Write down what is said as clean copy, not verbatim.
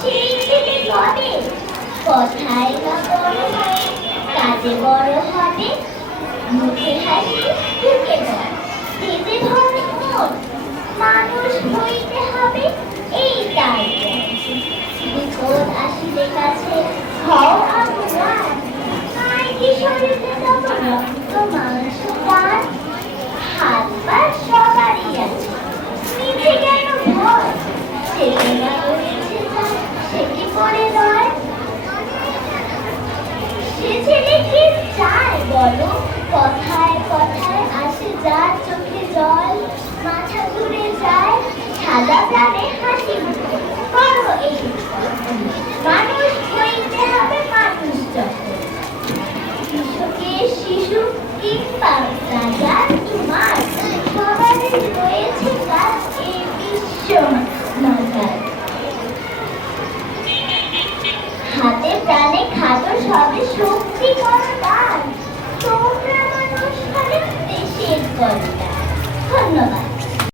সেই ছেলে বলে, কথায় না বড় হয়ে কাজে বড় হবে। মুখে হাসি ঢুকে যায়, ভেবে ধরে মন, মানুষ হইতে হবে এই তাই বিপদ আসিলে কাছে হও আগুয়ান। মাইকে শরীরে তব রক্ত মাংস প্রাণ, হাত পা সবারই আছে, নিচে কেন ভয়? সেটা না করেছে যায়, সে কি করে নয়? সে ছেলে কি চায় বলো, কথায় কথায় আসে যার চোখে জল, মাথা ঘুরে যায়, সাদা প্রাণে হাসি মুখে করো এই মানুষ হইতে হবে মানুষ যত। শিশুকে শিশু কিংবা রাজা তোমার সবারই রয়েছে কাজ এই বিশ্ব মাতার। হাতে প্রাণে খাটো সবে শক্তি করো দান, তোমরা মানুষ হলে দেশের গর্ব।